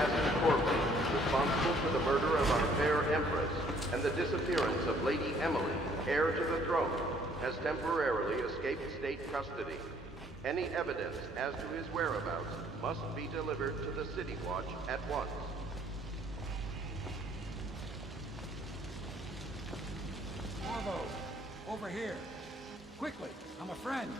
assassin Corvo, responsible for the murder of our fair Empress and the disappearance of Lady Emily, heir to the throne, has temporarily escaped state custody. Any evidence as to his whereabouts must be delivered to the City Watch at once. Corvo, over here. Quickly, I'm a friend.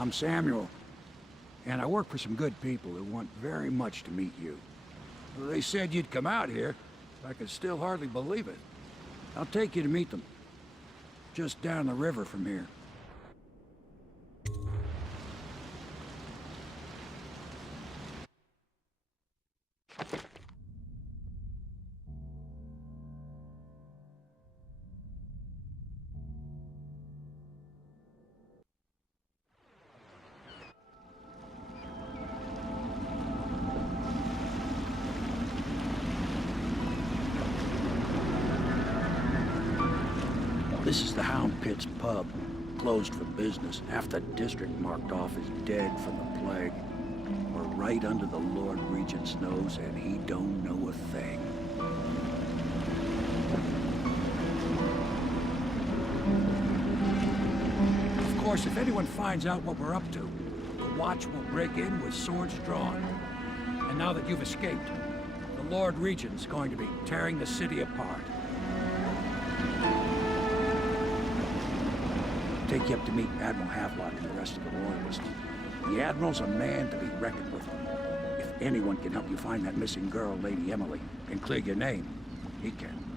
I'm Samuel, and I work for some good people who want very much to meet you. They said you'd come out here. I could still hardly believe it. I'll take you to meet them. Just down the river from here. This is the Hound Pit's pub, closed for business. Half the district marked off as dead from the plague. We're right under the Lord Regent's nose, and he don't know a thing. Of course, if anyone finds out what we're up to, the Watch will break in with swords drawn. And now that you've escaped, the Lord Regent's going to be tearing the city apart. Take you up to meet Admiral Havelock and the rest of the Loyalists. The Admiral's a man to be reckoned with. If anyone can help you find that missing girl, Lady Emily, and clear your name, he can.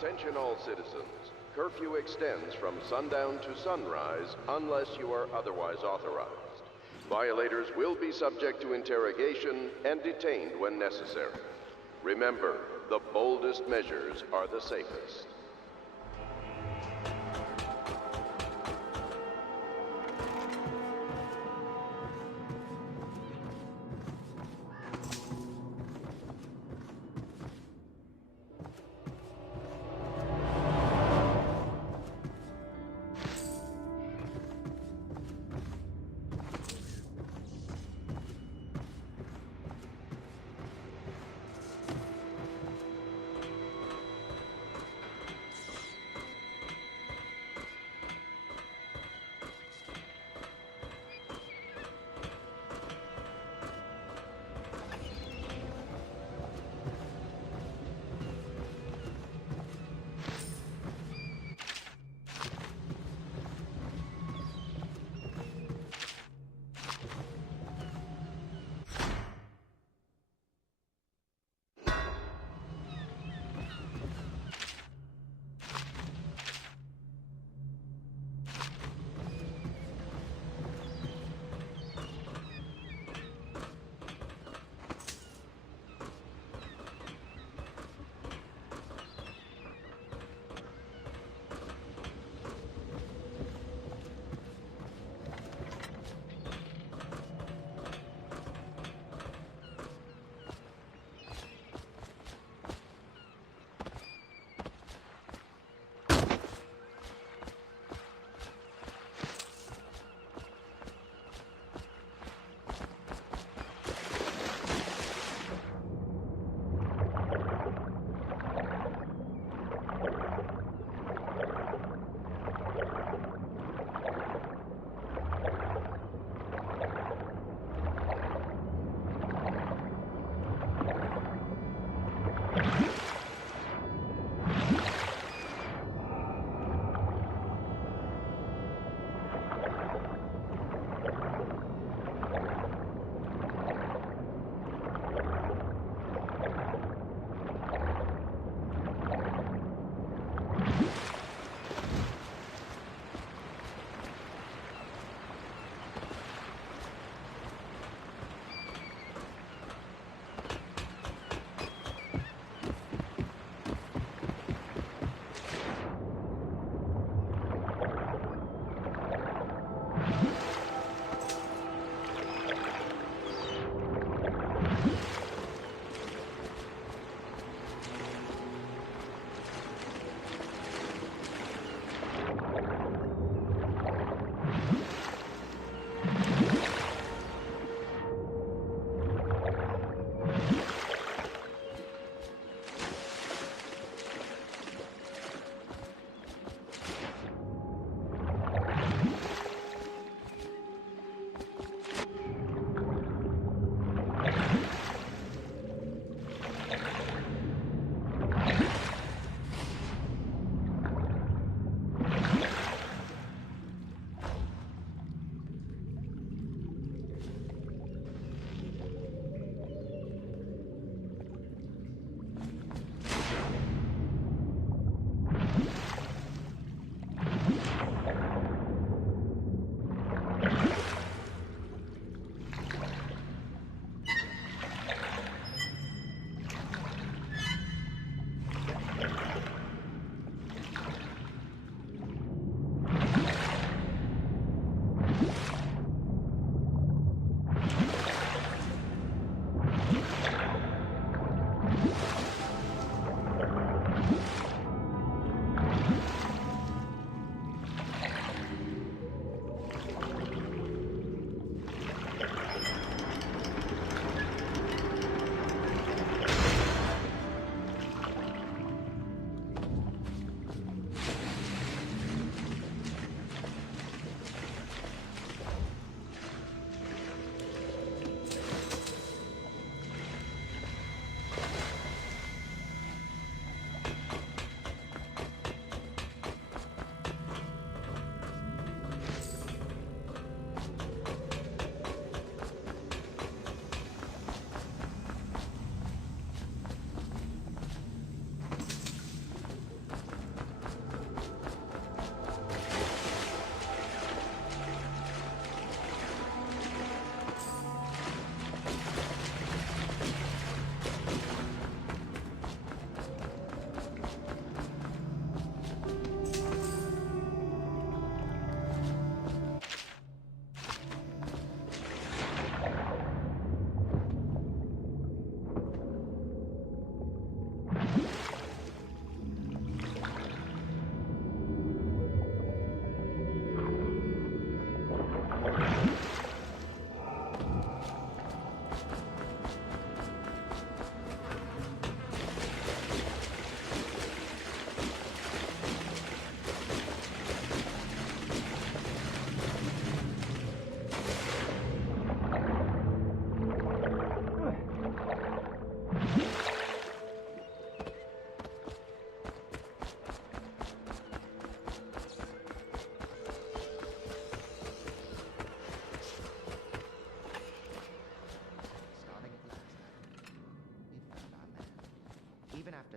Attention all citizens. Curfew extends from sundown to sunrise unless you are otherwise authorized. Violators will be subject to interrogation and detained when necessary. Remember, the boldest measures are the safest.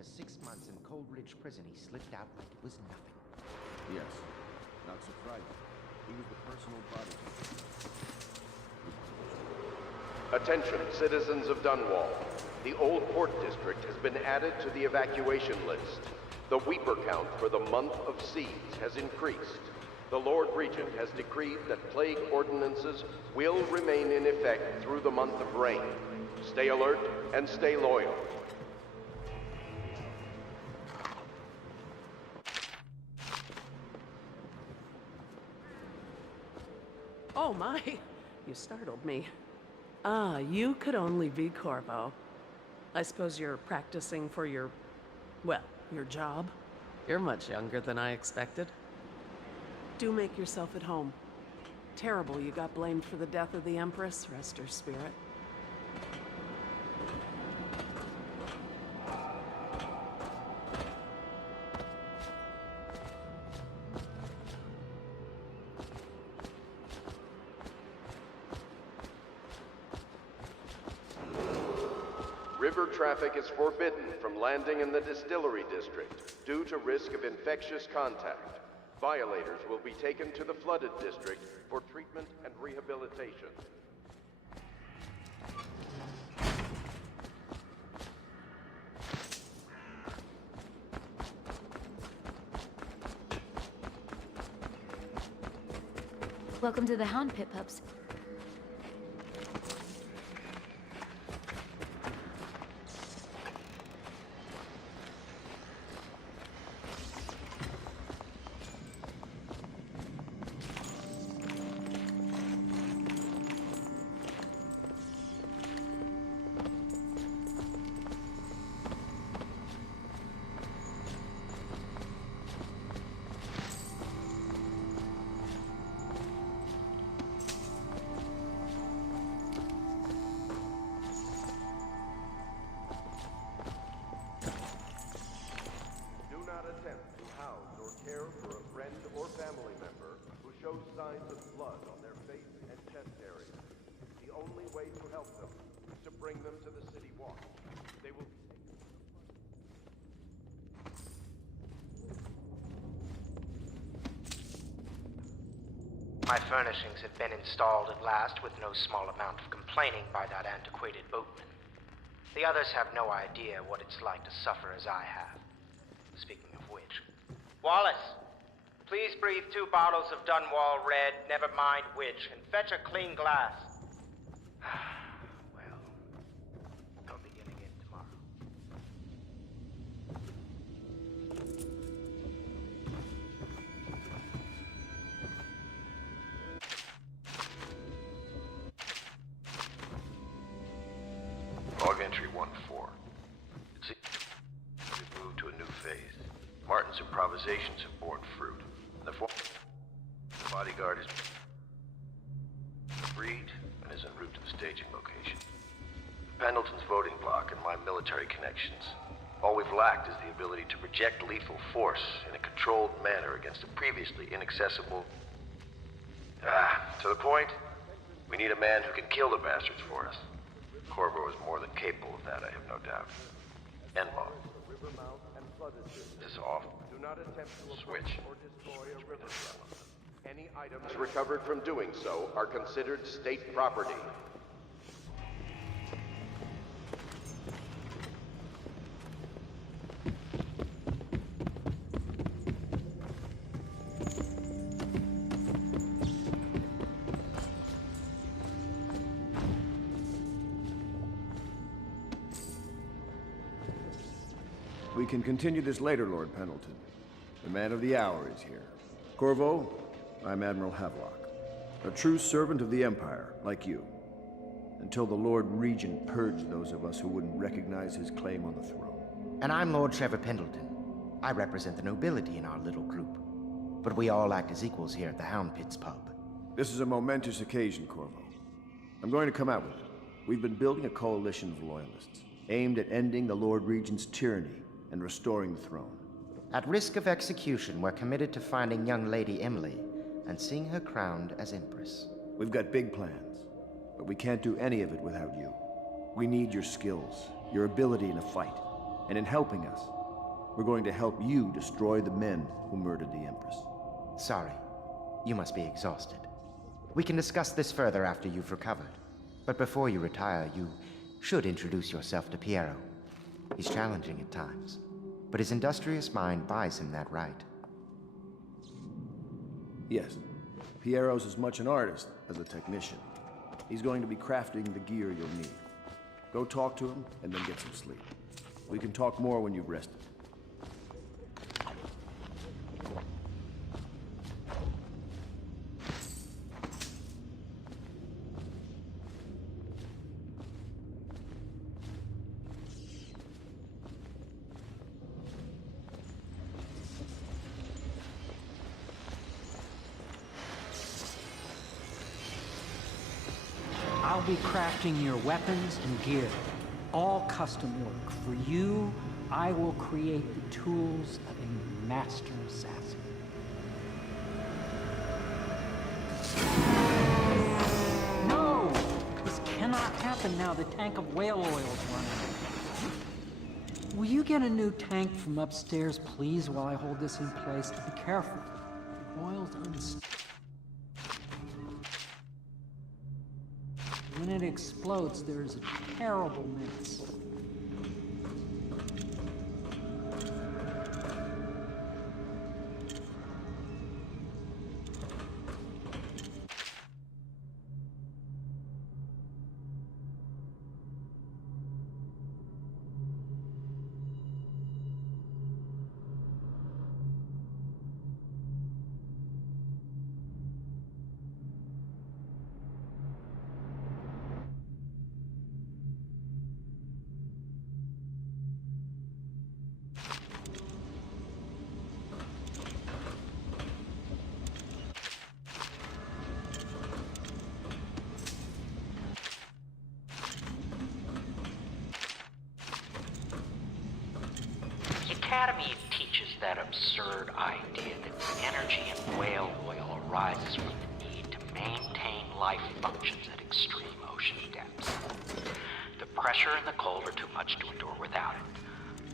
after 6 months in Coldridge Prison, he slipped out like it was nothing. Yes, not surprising. He was the personal bodyguard. Attention, citizens of Dunwall. The Old Port District has been added to the evacuation list. The Weeper count for the month of siege has increased. The Lord Regent has decreed that plague ordinances will remain in effect through the month of rain. Stay alert and stay loyal. Oh my, you startled me. Ah, you could only be Corvo. I suppose you're practicing for your, well, your job? You're much younger than I expected. Do make yourself at home. Terrible you got blamed for the death of the Empress, rest her spirit. River traffic is forbidden from landing in the Distillery District due to risk of infectious contact. Violators will be taken to the Flooded District for treatment and rehabilitation. Welcome to the Hound Pit Pubs. Signs of blood on their face and chest area. The only way to help them is to bring them to the city watch. They will be My furnishings have been installed at last with no small amount of complaining by that antiquated boatman. The others have no idea what it's like to suffer as I have. Speaking of which... Wallace! Please breathe 2 bottles of Dunwall Red, never mind which, and fetch a clean glass. Well, I'll begin again tomorrow. Log entry 1-4. We've moved to a new phase. Martin's improvisations have borne fruit. The bodyguard is freed and is en route to the staging location. Pendleton's voting block and my military connections. All we've lacked is the ability to project lethal force in a controlled manner against a previously inaccessible... to the point, we need a man who can kill the bastards for us. Corvo is more than capable of that, I have no doubt. End log. This is off. Do not attempt to Switch. or destroy a river front. Any items recovered from doing so are considered state property. We can continue this later, Lord Pendleton. The man of the hour is here. Corvo, I'm Admiral Havelock. A true servant of the Empire, like you. Until the Lord Regent purged those of us who wouldn't recognize his claim on the throne. And I'm Lord Trevor Pendleton. I represent the nobility in our little group. But we all act as equals here at the Hound Pit's pub. This is a momentous occasion, Corvo. I'm going to come out with it. We've been building a coalition of loyalists, aimed at ending the Lord Regent's tyranny and restoring the throne. At risk of execution, we're committed to finding young Lady Emily and seeing her crowned as Empress. We've got big plans, but we can't do any of it without you. We need your skills, your ability in a fight, and in helping us. We're going to help you destroy the men who murdered the Empress. Sorry. You must be exhausted. We can discuss this further after you've recovered. But before you retire, you should introduce yourself to Piero. He's challenging at times, but his industrious mind buys him that right. Yes. Piero's as much an artist as a technician. He's going to be crafting the gear you'll need. Go talk to him, and then get some sleep. We can talk more when you've rested. I'll be crafting your weapons and gear. All custom work. For you, I will create the tools of a master assassin. No! This cannot happen now. The tank of whale oil is running. Will you get a new tank from upstairs, please, while I hold this in place? Be careful. The oil's unstable. When it explodes, there's a terrible mess. Academy teaches that absurd idea that the energy in whale oil arises from the need to maintain life functions at extreme ocean depths. The pressure and the cold are too much to endure without it.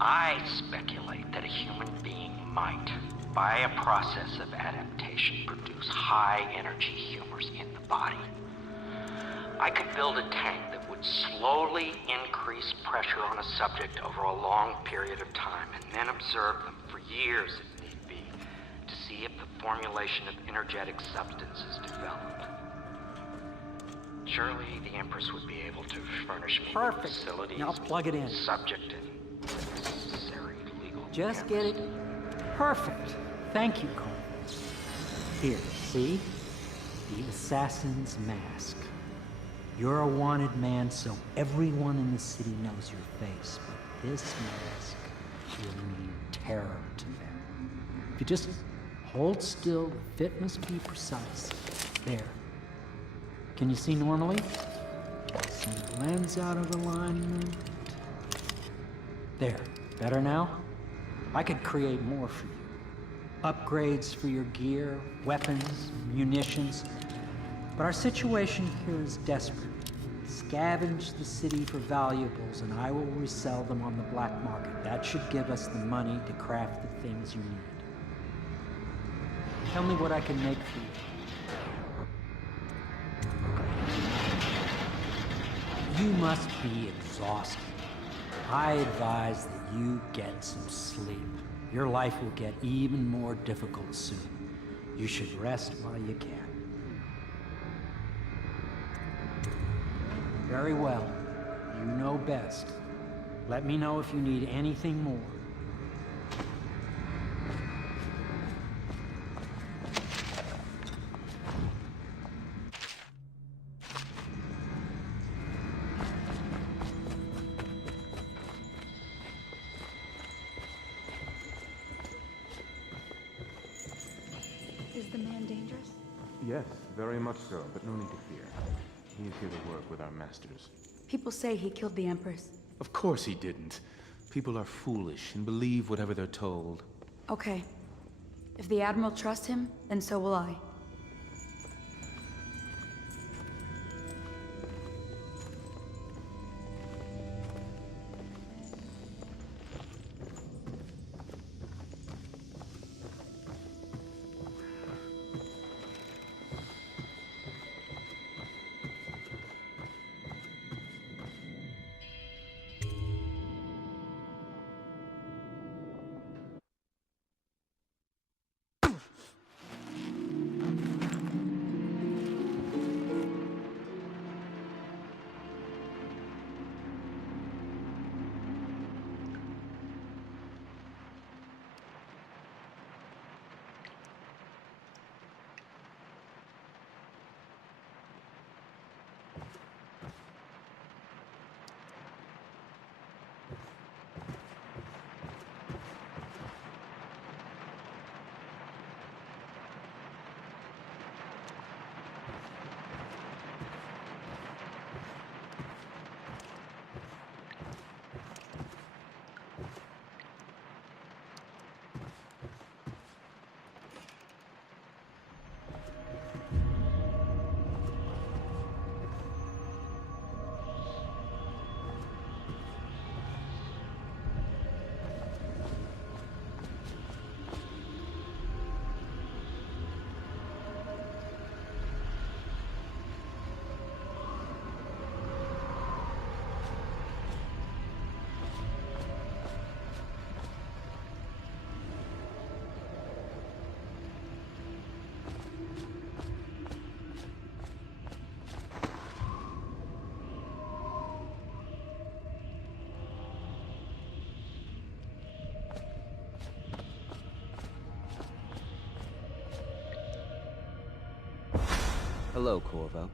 I speculate that a human being might, by a process of adaptation, produce high-energy humors in the body. I could build a tank that would slowly increase pressure on a subject over a long period of time and then observe them for years if need be to see if the formulation of energetic substance is developed. Surely the Empress would be able to furnish me with Perfect. facilities, Now plug it in. subject and necessary legal Just canvas. get it perfect. Thank you, Corvo. Here, see? The assassin's mask. You're a wanted man, so everyone in the city knows your face, but this mask will mean terror to them. If you just hold still, the fit must be precise. There. Can you see normally? Send the lens out of alignment. There. Better now? I could create more for you. Upgrades for your gear, weapons, munitions. But our situation here is desperate. Scavenge the city for valuables, and I will resell them on the black market. That should give us the money to craft the things you need. Tell me what I can make for you. You must be exhausted. I advise that you get some sleep. Your life will get even more difficult soon. You should rest while you can. Very well. You know best. Let me know if you need anything more. Is the man dangerous? Yes, very much so, but no need to fear. He is here to work with our masters. People say he killed the Empress. Of course he didn't. People are foolish and believe whatever they're told. Okay. If the Admiral trusts him, then so will I. Hello, Corvo.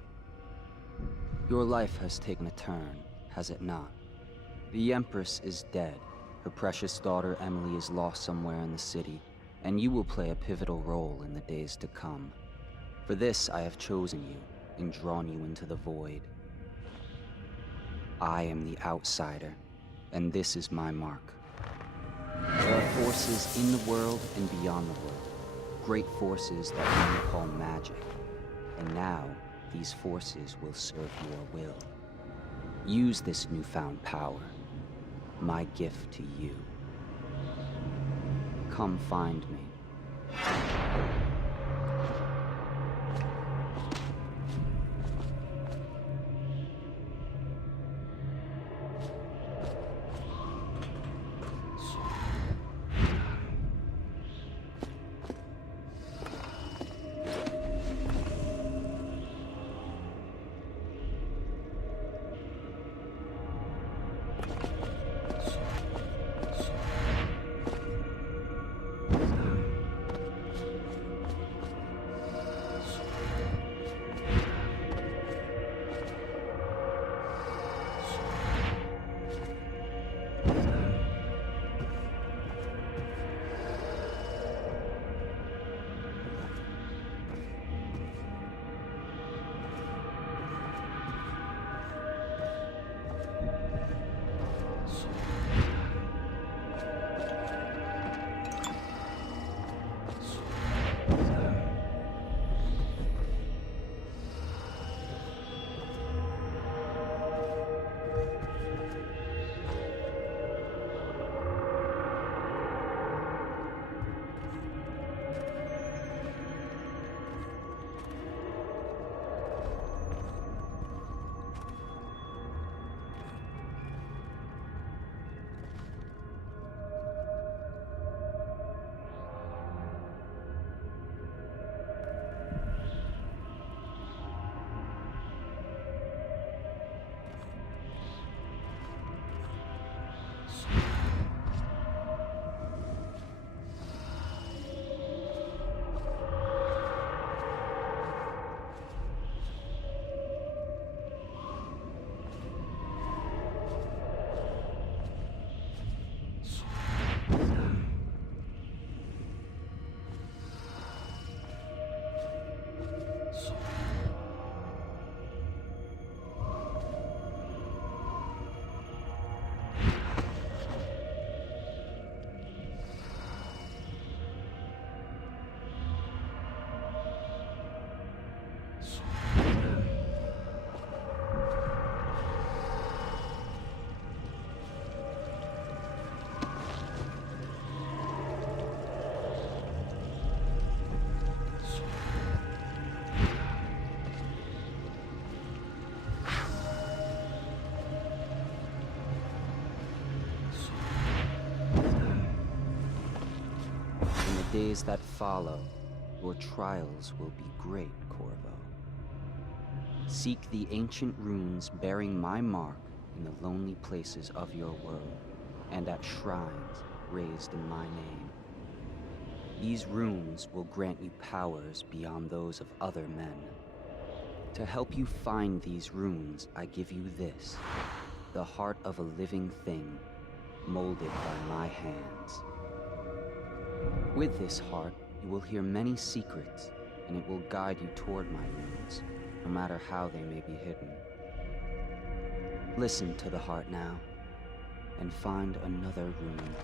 Your life has taken a turn, has it not? The Empress is dead. Her precious daughter Emily is lost somewhere in the city, and you will play a pivotal role in the days to come. For this, I have chosen you and drawn you into the void. I am the outsider, and this is my mark. There are forces in the world and beyond the world, great forces that men call magic. And now, these forces will serve your will. Use this newfound power, my gift to you. Come find me. Days that follow, your trials will be great, Corvo. Seek the ancient runes bearing my mark in the lonely places of your world, and at shrines raised in my name. These runes will grant you powers beyond those of other men. To help you find these runes, I give you this, the heart of a living thing, molded by my hands. With this heart, you will hear many secrets, and it will guide you toward my runes, no matter how they may be hidden. Listen to the heart now, and find another rune.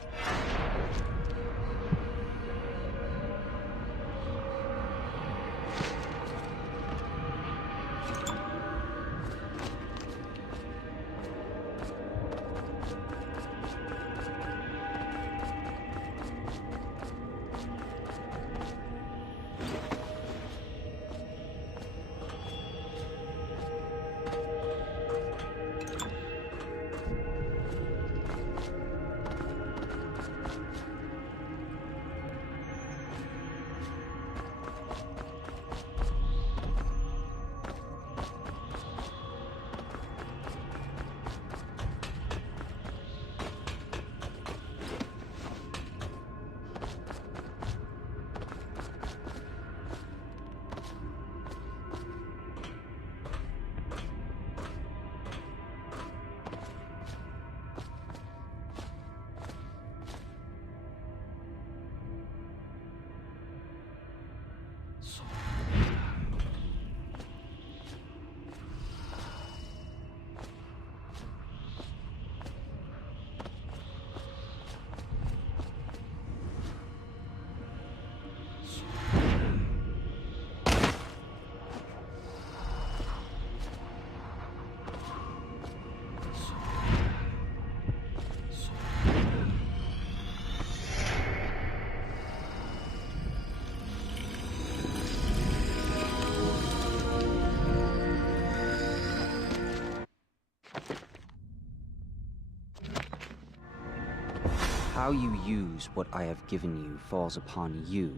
How you use what I have given you falls upon you,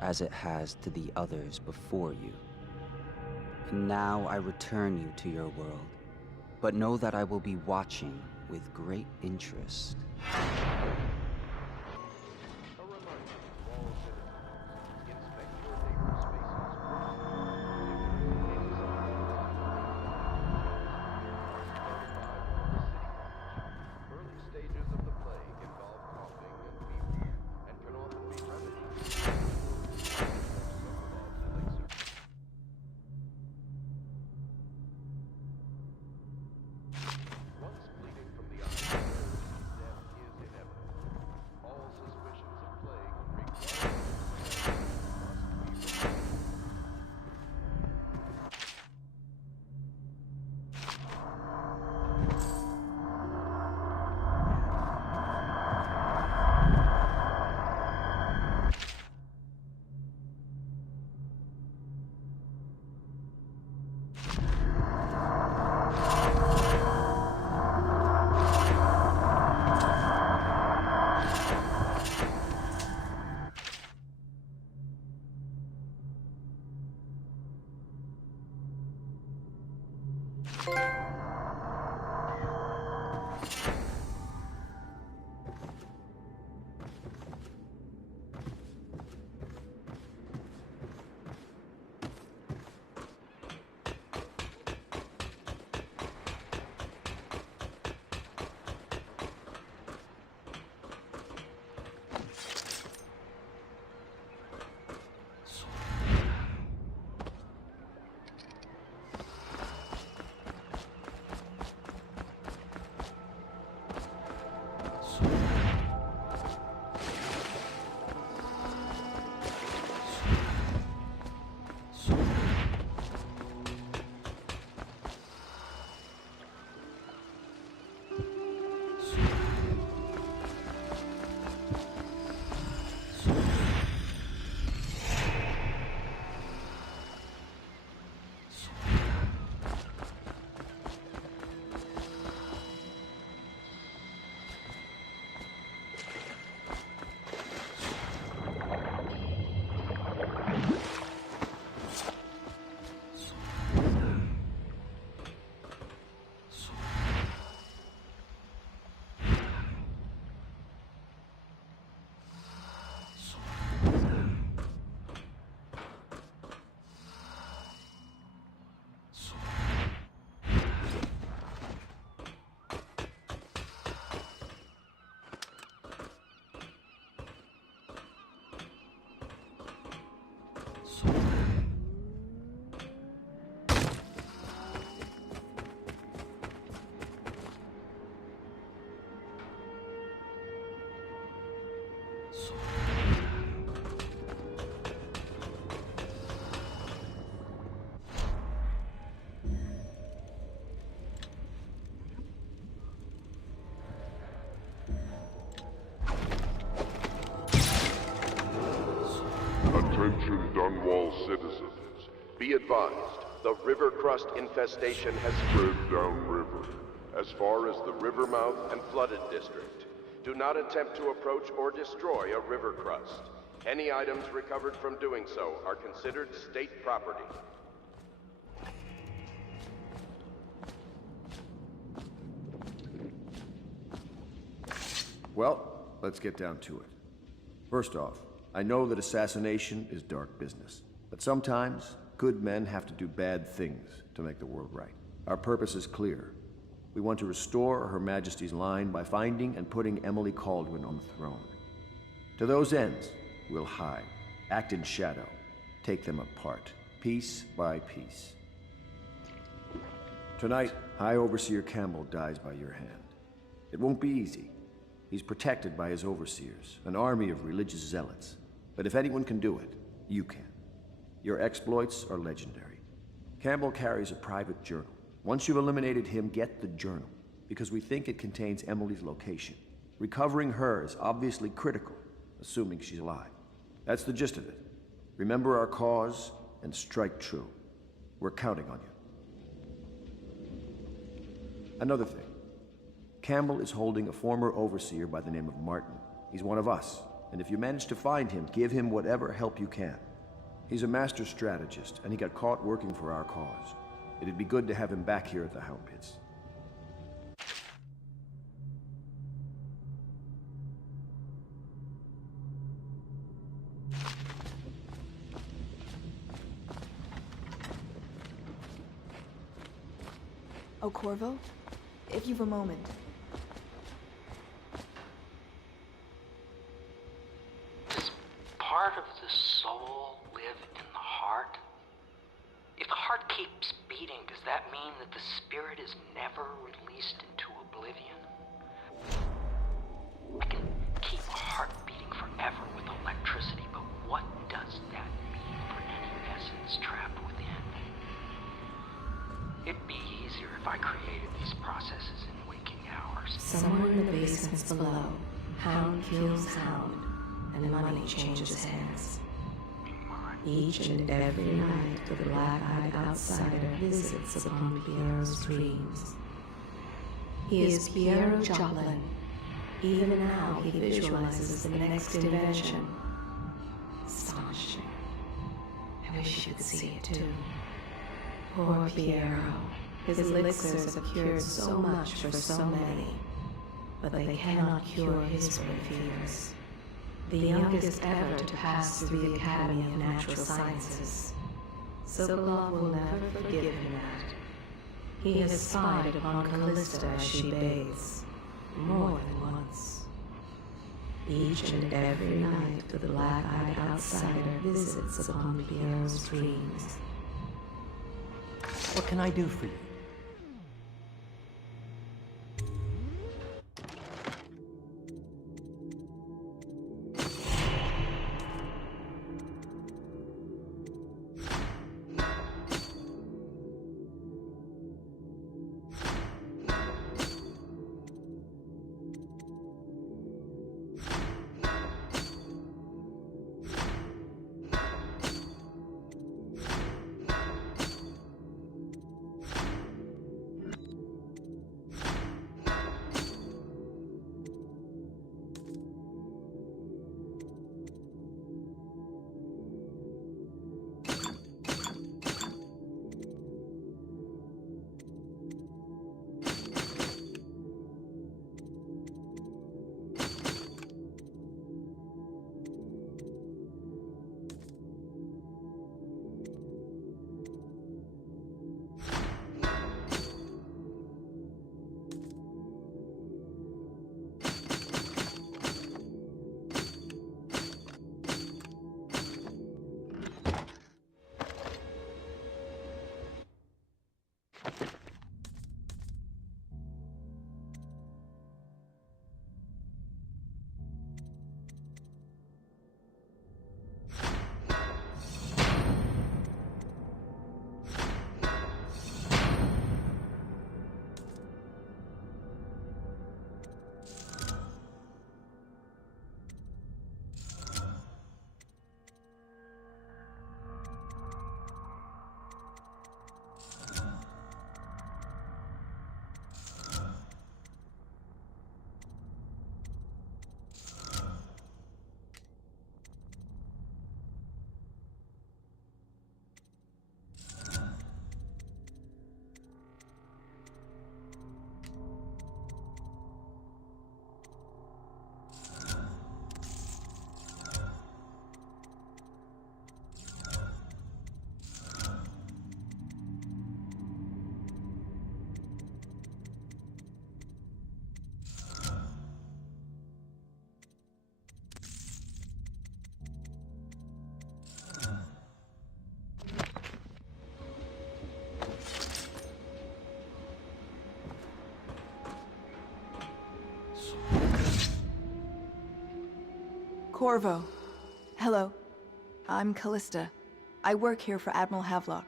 as it has to the others before you. And now I return you to your world, but know that I will be watching with great interest. Attention Dunwall citizens. Be advised, the river crust infestation has spread downriver, as far as the river mouth and flooded district. Do not attempt to approach or destroy a river crust. Any items recovered from doing so are considered state property. Well, let's get down to it. First off, I know that assassination is dark business, but sometimes good men have to do bad things to make the world right. Our purpose is clear. We want to restore Her Majesty's line by finding and putting Emily Kaldwin on the throne. To those ends, we'll hide, act in shadow, take them apart, piece by piece. Tonight, High Overseer Campbell dies by your hand. It won't be easy. He's protected by his overseers, an army of religious zealots. But if anyone can do it, you can. Your exploits are legendary. Campbell carries a private journal. Once you've eliminated him, get the journal, because we think it contains Emily's location. Recovering her is obviously critical, assuming she's alive. That's the gist of it. Remember our cause and strike true. We're counting on you. Another thing. Campbell is holding a former overseer by the name of Martin. He's one of us, and if you manage to find him, give him whatever help you can. He's a master strategist, and he got caught working for our cause. It'd be good to have him back here at the Hound Pits. Oh, Corvo? If you've a moment. Does part of the soul live in the heart? If the heart keeps beating, does that mean that the spirit is never released into oblivion? I can keep a heart beating forever with electricity, but what does that mean for any essence trapped within? It'd be easier if I created these processes in waking hours. Somewhere in the basements below, Hound kills Hound, and money changes hands. Each and every night, the black-eyed outsider visits upon Piero's dreams. He is Piero Joplin. Even now, he visualizes the next invention. Astonishing. I wish you could see it too. Poor Piero. His elixirs have cured so much for so many, but they cannot cure his great fears. The youngest ever to pass through the Academy of Natural Sciences. Sokolov will never forgive him that. He has spied upon Callista as she bathes, more than once. Each and every night, the black-eyed outsider visits upon Piero's dreams. What can I do for you? Corvo. Hello. I'm Callista. I work here for Admiral Havelock.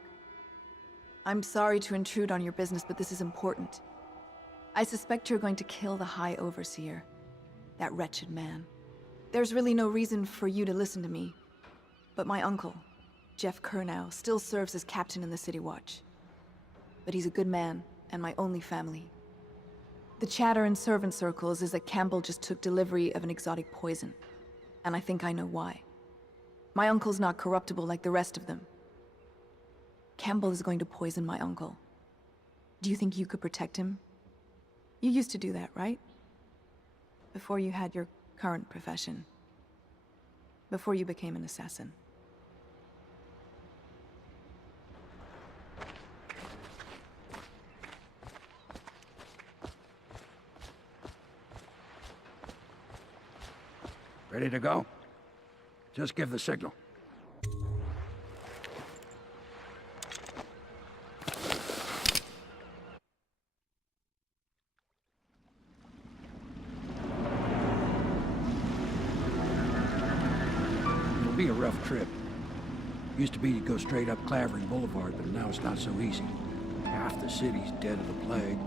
I'm sorry to intrude on your business, but this is important. I suspect you're going to kill the High Overseer. That wretched man. There's really no reason for you to listen to me. But my uncle, Jeff Kernow, still serves as captain in the City Watch. But he's a good man, and my only family. The chatter in servant circles is that Campbell just took delivery of an exotic poison. And I think I know why. My uncle's not corruptible like the rest of them. Campbell is going to poison my uncle. Do you think you could protect him? You used to do that, right? Before you had your current profession. Before you became an assassin. Ready to go? Just give the signal. It'll be a rough trip. Used to be to go straight up Clavering Boulevard, but now it's not so easy. Half the city's dead of the plague.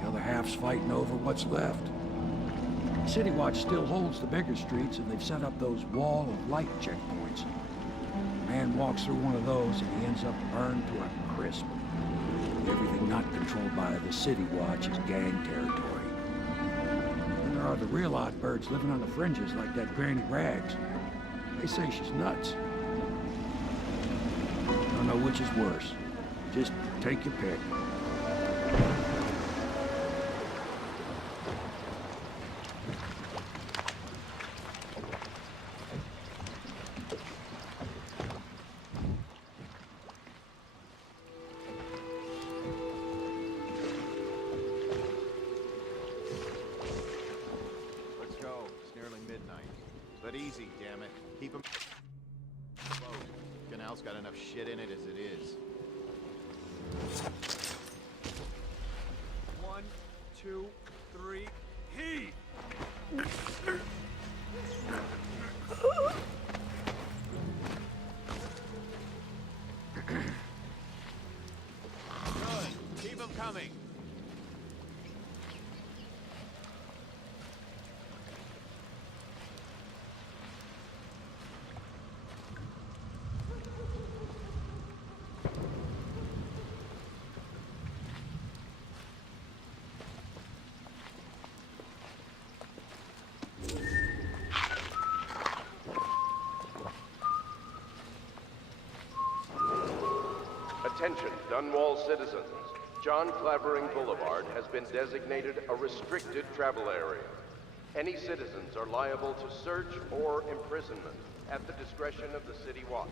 The other half's fighting over what's left. City Watch still holds the bigger streets, and they've set up those wall of light checkpoints. A man walks through one of those, and he ends up burned to a crisp. Everything not controlled by the City Watch is gang territory. Then there are the real odd birds living on the fringes, like that Granny Rags. They say she's nuts. Don't know which is worse. Just take your pick. Easy, damn it. Keep him close. Canal's got enough shit in it as it is. 1, 2, 3, heave! Good. Keep him coming. Attention, Dunwall citizens. John Clavering Boulevard has been designated a restricted travel area. Any citizens are liable to search or imprisonment at the discretion of the City Watch.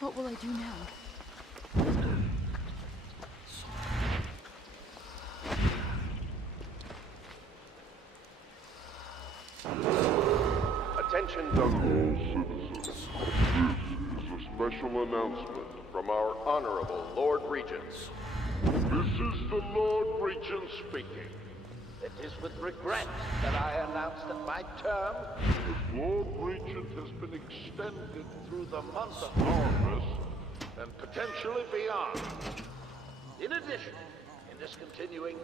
What will I do now? Attention, Dunwall citizens. This is a special announcement from our Honorable Lord Regent. This is the Lord Regent speaking. It is with regret that I announce that my term as Lord Regent has been extended through the month of harvest and potentially beyond. In addition, in this continuing,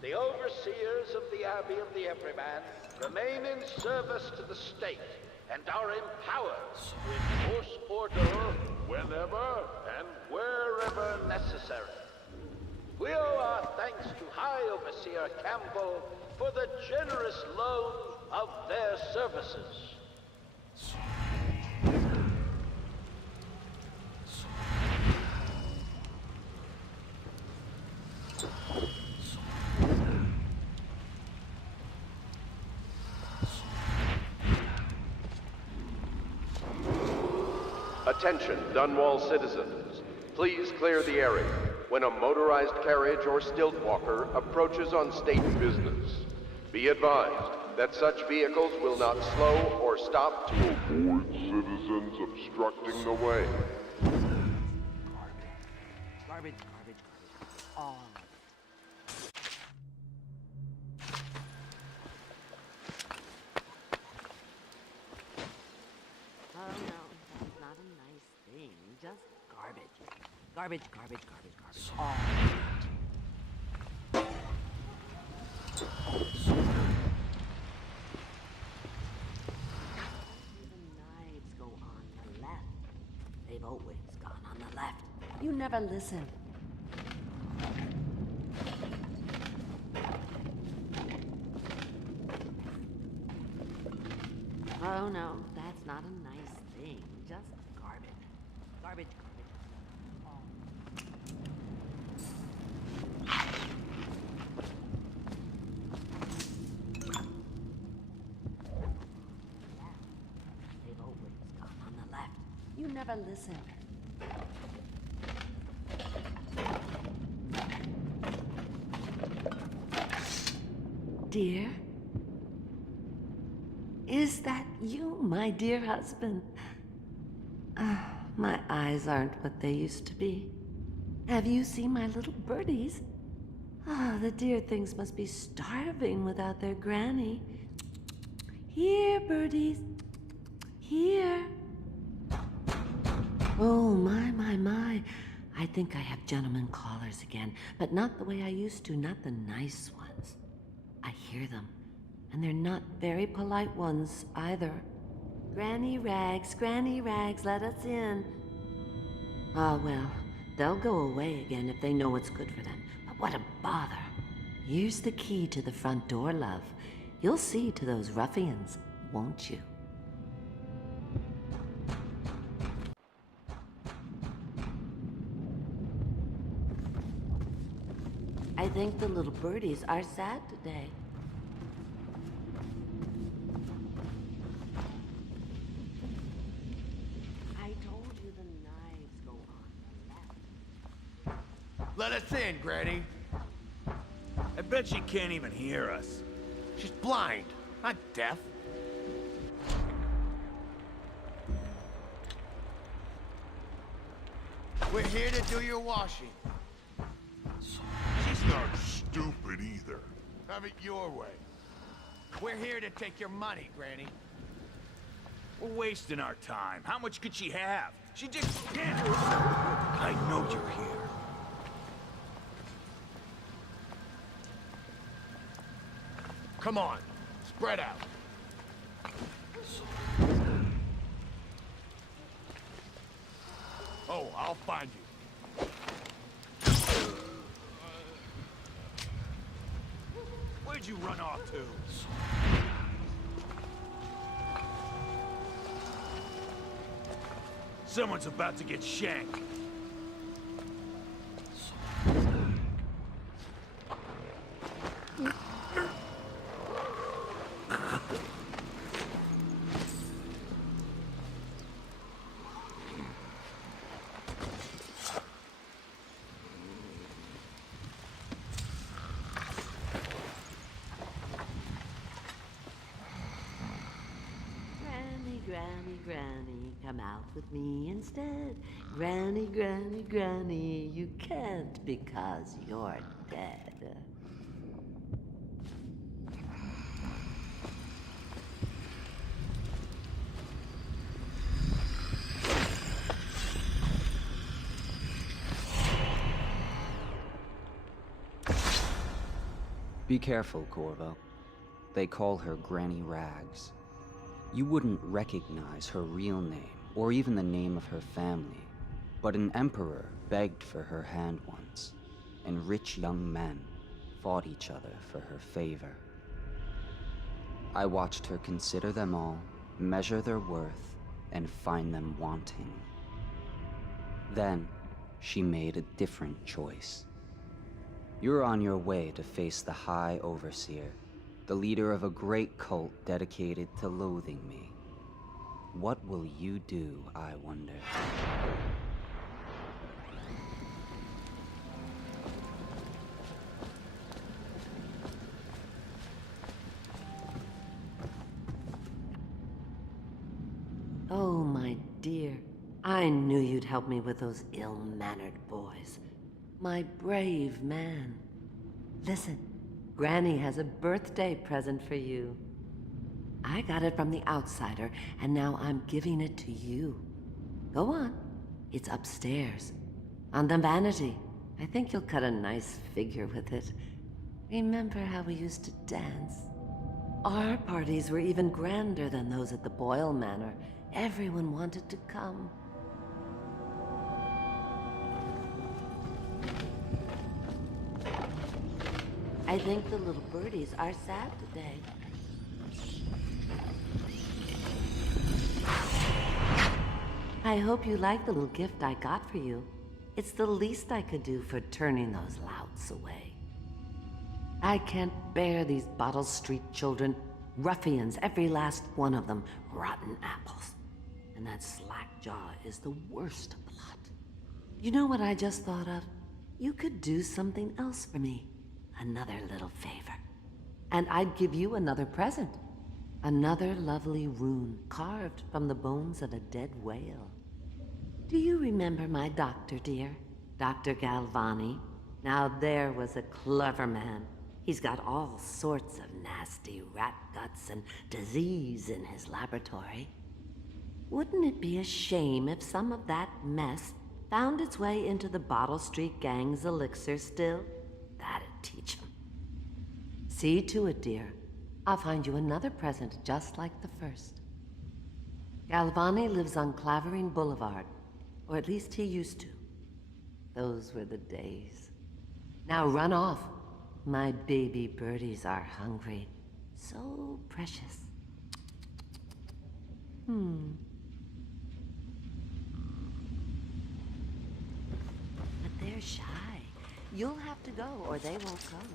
the overseers of the Abbey of the Everyman remain in service to the state and are empowered to enforce order whenever and wherever necessary. We owe our thanks to High Overseer Campbell for the generous loan of their services. Attention, Dunwall citizens. Please clear the area when a motorized carriage or stilt walker approaches on state business. Be advised that such vehicles will not slow or stop to avoid citizens obstructing the way. Garbage. All of it. Oh no, that's not a nice thing. Just garbage. Garbage. All of it. The knives go on the left. They've always gone on the left. You never listen. Oh no, that's not a nice thing. Just garbage. Garbage. Oh. They've always gone on the left. You never listen. Dear? Is that you, my dear husband? My eyes aren't what they used to be. Have you seen my little birdies? The dear things must be starving without their granny. Here, birdies. Here. Oh, my. I think I have gentlemen callers again, but not the way I used to, not the nice ones. I hear them. And they're not very polite ones, either. Granny Rags, let us in. Ah, well, they'll go away again if they know what's good for them. But what a bother. Here's the key to the front door, love. You'll see to those ruffians, won't you? I think the little birdies are sad today. Let us in, Granny. I bet she can't even hear us. She's blind, not deaf. We're here to do your washing. She's not stupid either. Have it your way. We're here to take your money, Granny. We're wasting our time. How much could she have? She just... I know you're here. Come on, spread out. Oh, I'll find you. Where'd you run off to? Someone's about to get shanked. Granny, come out with me instead. Granny, you can't because you're dead. Be careful, Corvo. They call her Granny Rags. You wouldn't recognize her real name, or even the name of her family, but an emperor begged for her hand once, and rich young men fought each other for her favor. I watched her consider them all, measure their worth, and find them wanting. Then, she made a different choice. You're on your way to face the High Overseer, the leader of a great cult dedicated to loathing me. What will you do, I wonder? Oh, my dear. I knew you'd help me with those ill-mannered boys. My brave man. Listen, Granny has a birthday present for you. I got it from the outsider, and now I'm giving it to you. Go on. It's upstairs. On the vanity. I think you'll cut a nice figure with it. Remember how we used to dance? Our parties were even grander than those at the Boyle Manor. Everyone wanted to come. I think the little birdies are sad today. I hope you like the little gift I got for you. It's the least I could do for turning those louts away. I can't bear these Bottle Street children. Ruffians, every last one of them. Rotten apples. And that slack-jaw is the worst of the lot. You know what I just thought of? You could do something else for me. Another little favor. And I'd give you another present. Another lovely rune carved from the bones of a dead whale. Do you remember my doctor, dear? Dr. Galvani? Now there was a clever man. He's got all sorts of nasty rat guts and disease in his laboratory. Wouldn't it be a shame if some of that mess found its way into the Bottle Street Gang's elixir still? That'd teach him. See to it, dear. I'll find you another present just like the first. Galvani lives on Clavering Boulevard, or at least he used to. Those were the days. Now run off. My baby birdies are hungry. So precious. But they're shy. You'll have to go, or they won't come.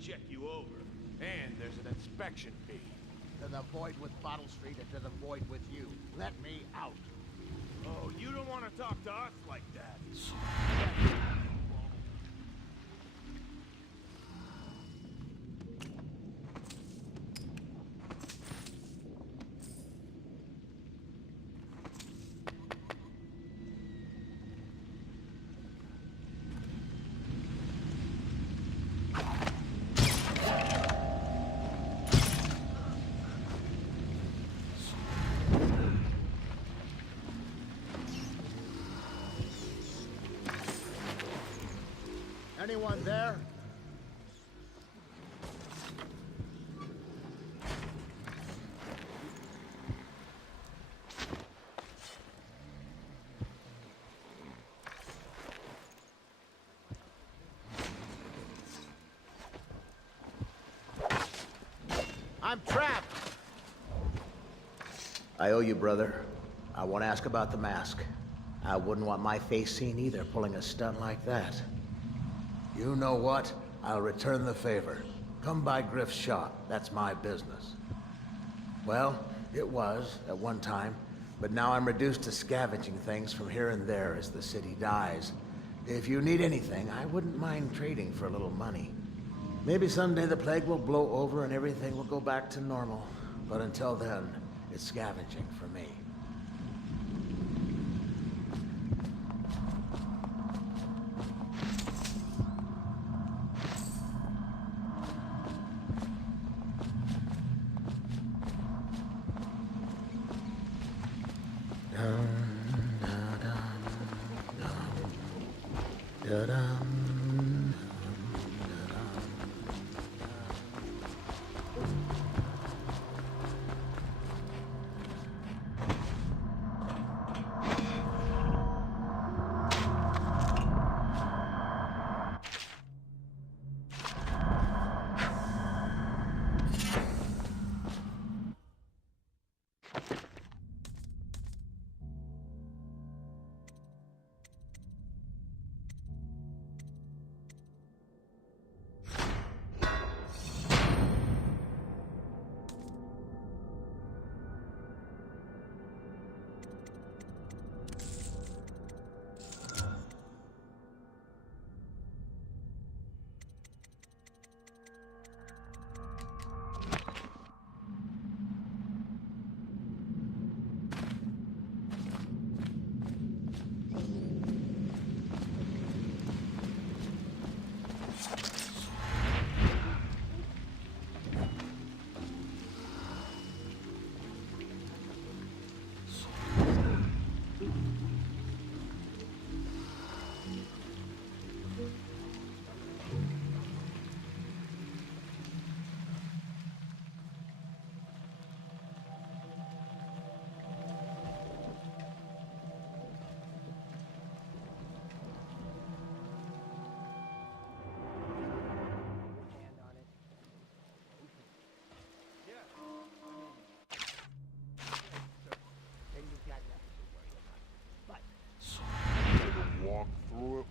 Check you over. And there's an inspection fee. To the void with Bottle Street and to the void with you. Let me out. Oh, you don't want to talk to us like that. Anyone there? I'm trapped! I owe you, brother. I want to ask about the mask. I wouldn't want my face seen either, pulling a stunt like that. You know what? I'll return the favor. Come by Griff's shop. That's my business. Well, it was, at one time, but now I'm reduced to scavenging things from here and there as the city dies. If you need anything, I wouldn't mind trading for a little money. Maybe someday the plague will blow over and everything will go back to normal. But until then, it's scavenging for me.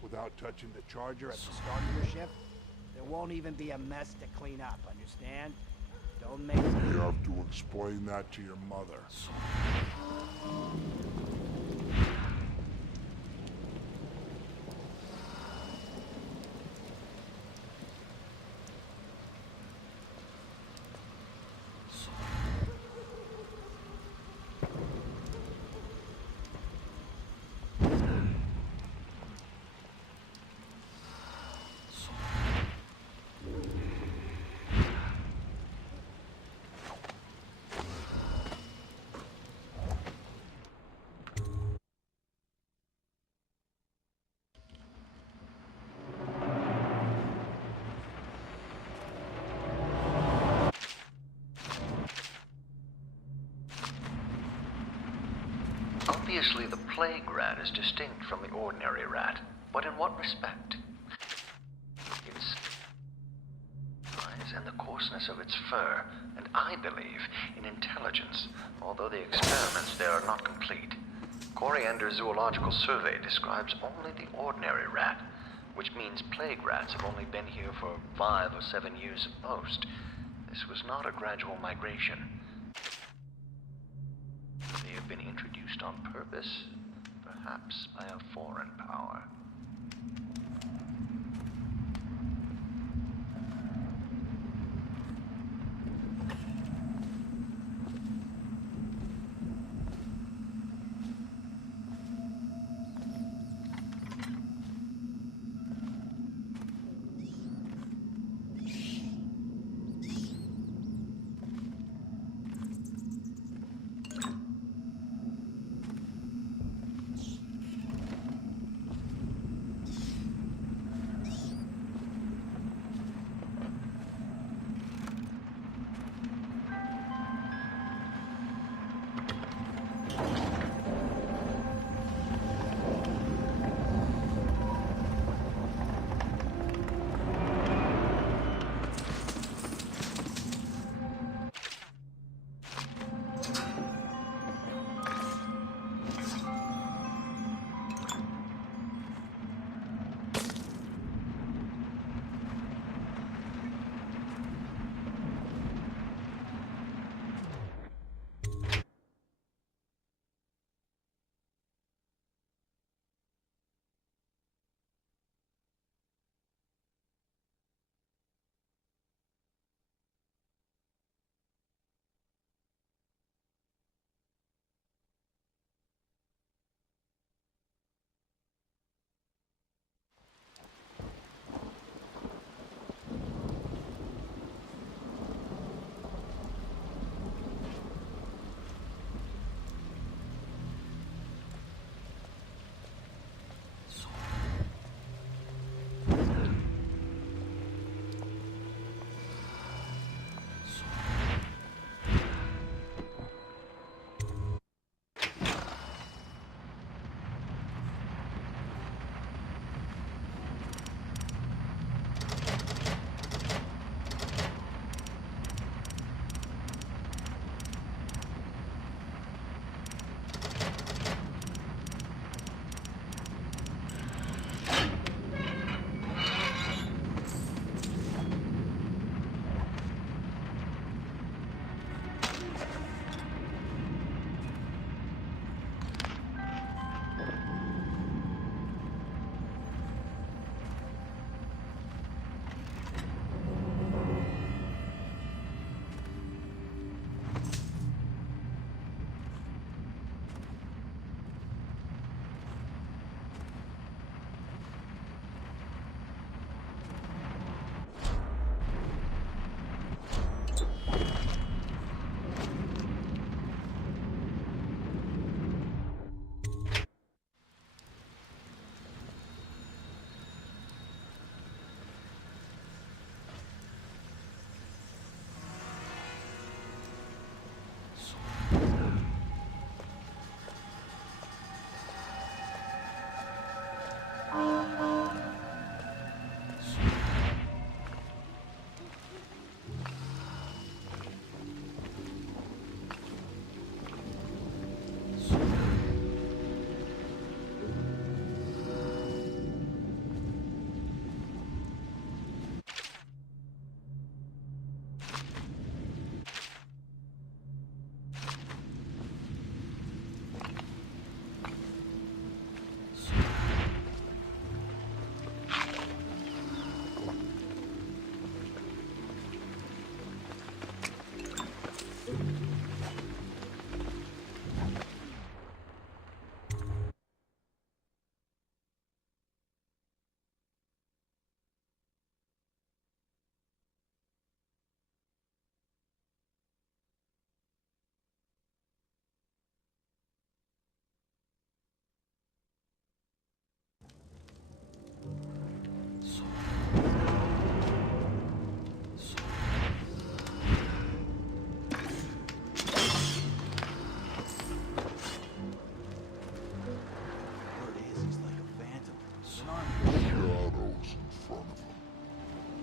Without touching the charger at the start of your shift, there won't even be a mess to clean up, understand? Don't make... You have to explain that to your mother. Obviously, the plague rat is distinct from the ordinary rat, but in what respect? Its size and the coarseness of its fur, and I believe in intelligence, although the experiments there are not complete. Coriander's zoological survey describes only the ordinary rat, which means plague rats have only been here for 5 or 7 years at most. This was not a gradual migration. They have been introduced on purpose, perhaps by a foreign power.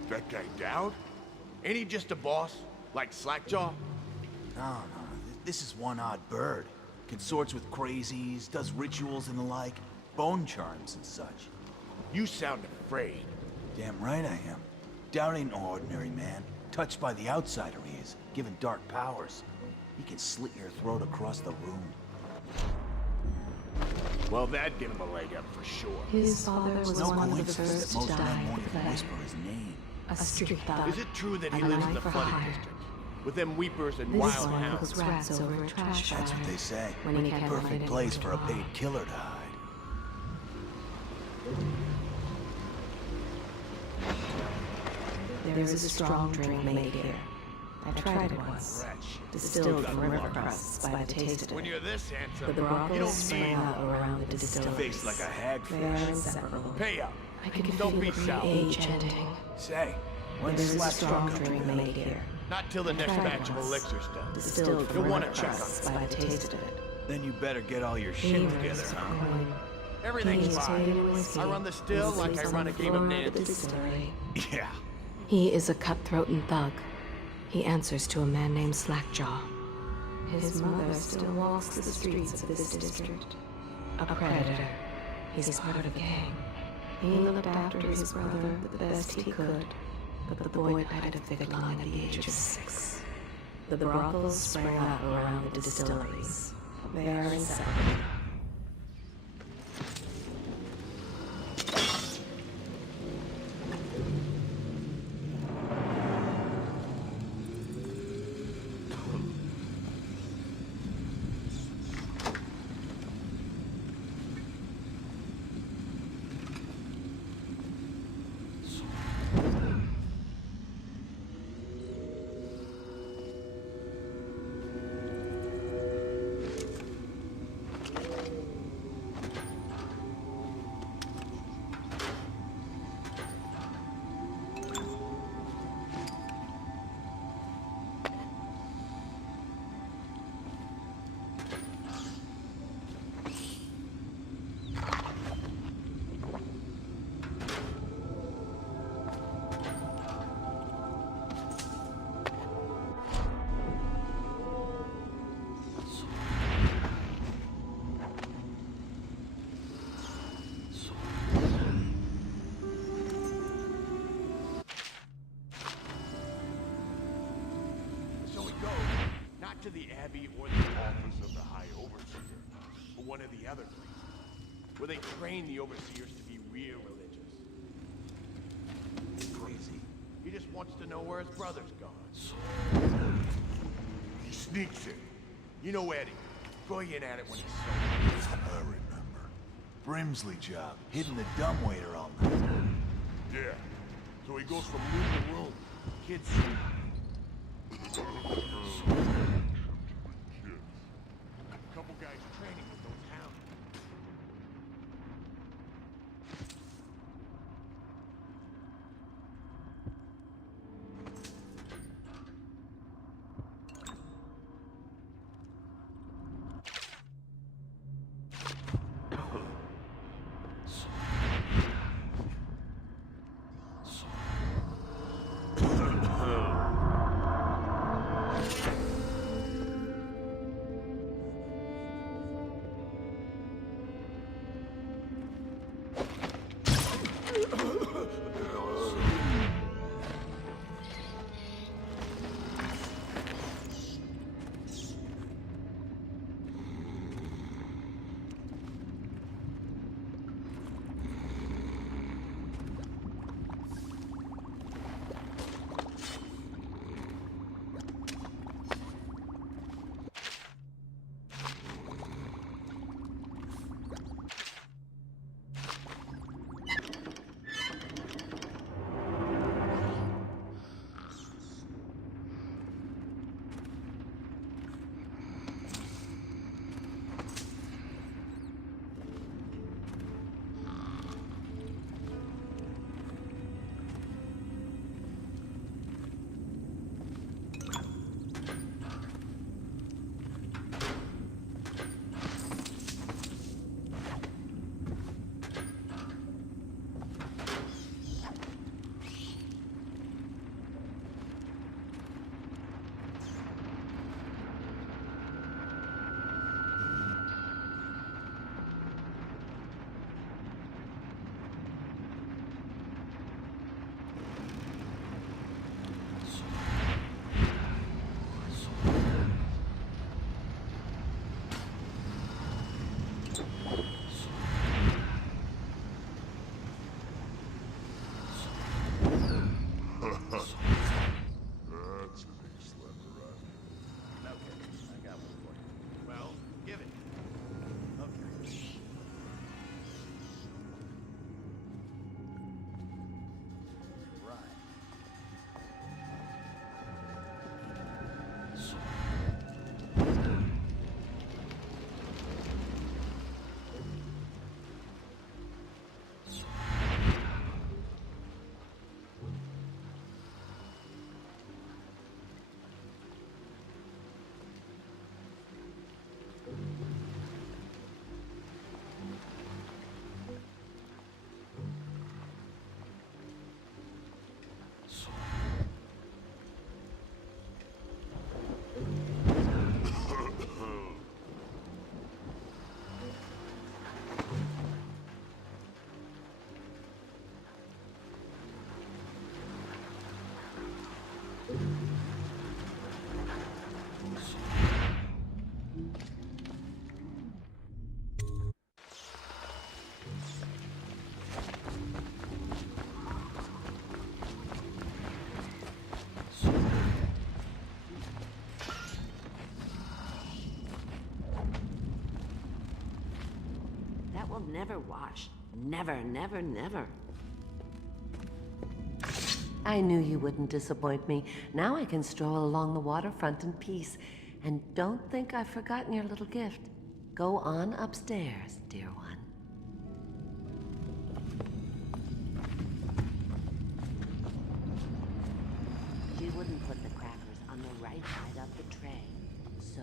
That guy Dowd? Ain't he just a boss? Like Slackjaw? No. This is one odd bird. Consorts with crazies, does rituals and the like, bone charms and such. You sound afraid. Damn right I am. Dowd ain't no ordinary man. Touched by the outsider he is, given dark powers. He can slit your throat across the room. Well, that'd give him a leg up for sure. His father was no one of the coincidence first that most to men die won't of the even plague. whisper his name. A street thug. Is it true that he and a lives in the knife for flooded hire. district? With them weepers and This wild one hounds? goes rats over a trash That's fire what they say. when he can't find Perfect anyone place to for a rob. paid killer to hide. There is a strong drink made here. I tried it once. Distilled from river crusts by the taste of it. When you're this handsome, The you brothels don't sprang need up around the distilleries. Face like a They are hagfish. inseparable. Pay up. I can Don't feel be the sour. age ending. Say, when There is a Slackjaw strong come drink to made here. Not till the next Tried batch of once. elixir's done. Distilled from You'll want river to check on crusts it. by the taste of it. Then you better get all your shit Fevers, together, huh? coin. Everything's He is fine. made in whiskey. I run the still He like I sleeps run on a the game of floor Nantes. the distillery. Yeah. He is a cutthroat and thug. He answers to a man named Slackjaw. His mother still walks the streets of this district. A predator. He's part of a gang. He looked after his brother the best he could, but the boy died of thick lung at the age of 6. The brothels sprang up around the distilleries. They are inseparable. So we go, not to the Abbey or the office of the High Overseer, but one of the other places, where they train the Overseers to be real religious. Crazy. He just wants to know where his brother's gone. He sneaks in. You know Eddie. Throw you in at it when he's sober. I remember. Brimsley job, hidden the dumbwaiter all night. Yeah. So he goes from room to room. Kids couple guys training with those hounds. never wash. Never, never, never. I knew you wouldn't disappoint me. Now I can stroll along the waterfront in peace. And don't think I've forgotten your little gift. Go on upstairs, dear one. She wouldn't put the crackers on the right side of the tray. So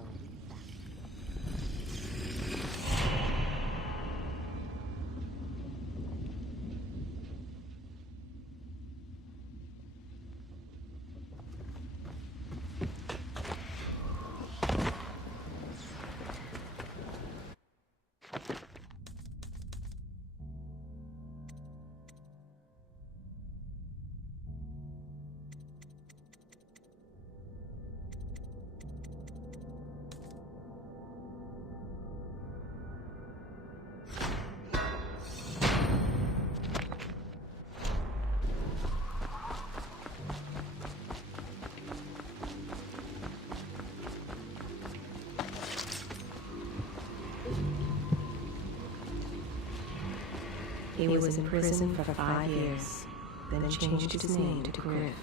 He was in prison for 5 years, then changed his name to Griff.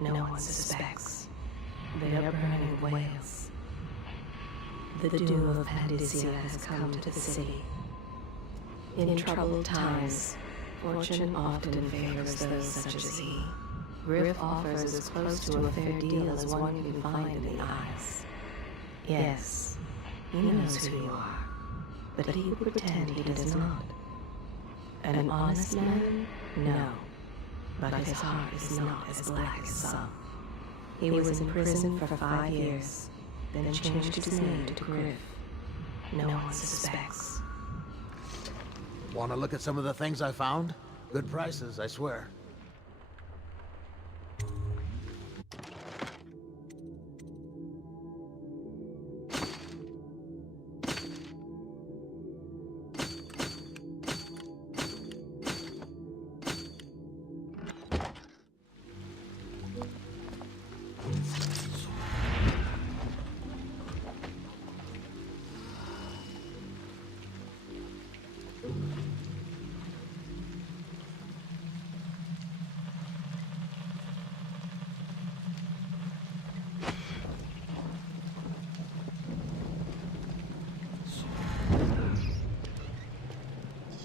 No one suspects. They are burning whales. The doom of Pandysia has come to the city. In troubled times, fortune often favors those such as he. Griff offers as close to a fair deal as one can find in the Isles. Yes, he knows who you are, but he would pretend he does not. An honest man? No. But his heart is not as black as some. He was in prison for 5 years, then changed his name to Griff. No one suspects. Want to look at some of the things I found? Good prices, I swear.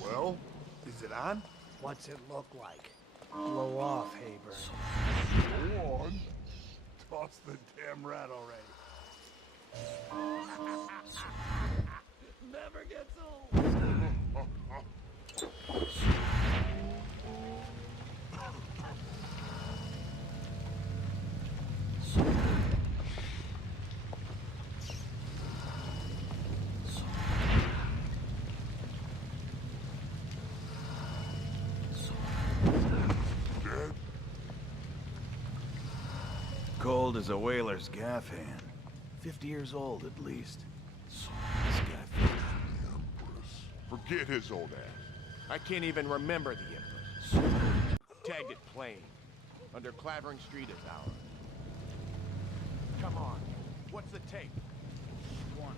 Well, is it on? What's it look like? Blow off, Heybert. Go on. Toss the damn rat already. Never gets old. Cold as a whaler's gaff hand. 50 years old at least. This guy The Empress. Forget his old ass. I can't even remember the Empress. Tagged it plain. Under Clavering Street is ours. Come on. What's the tape? One.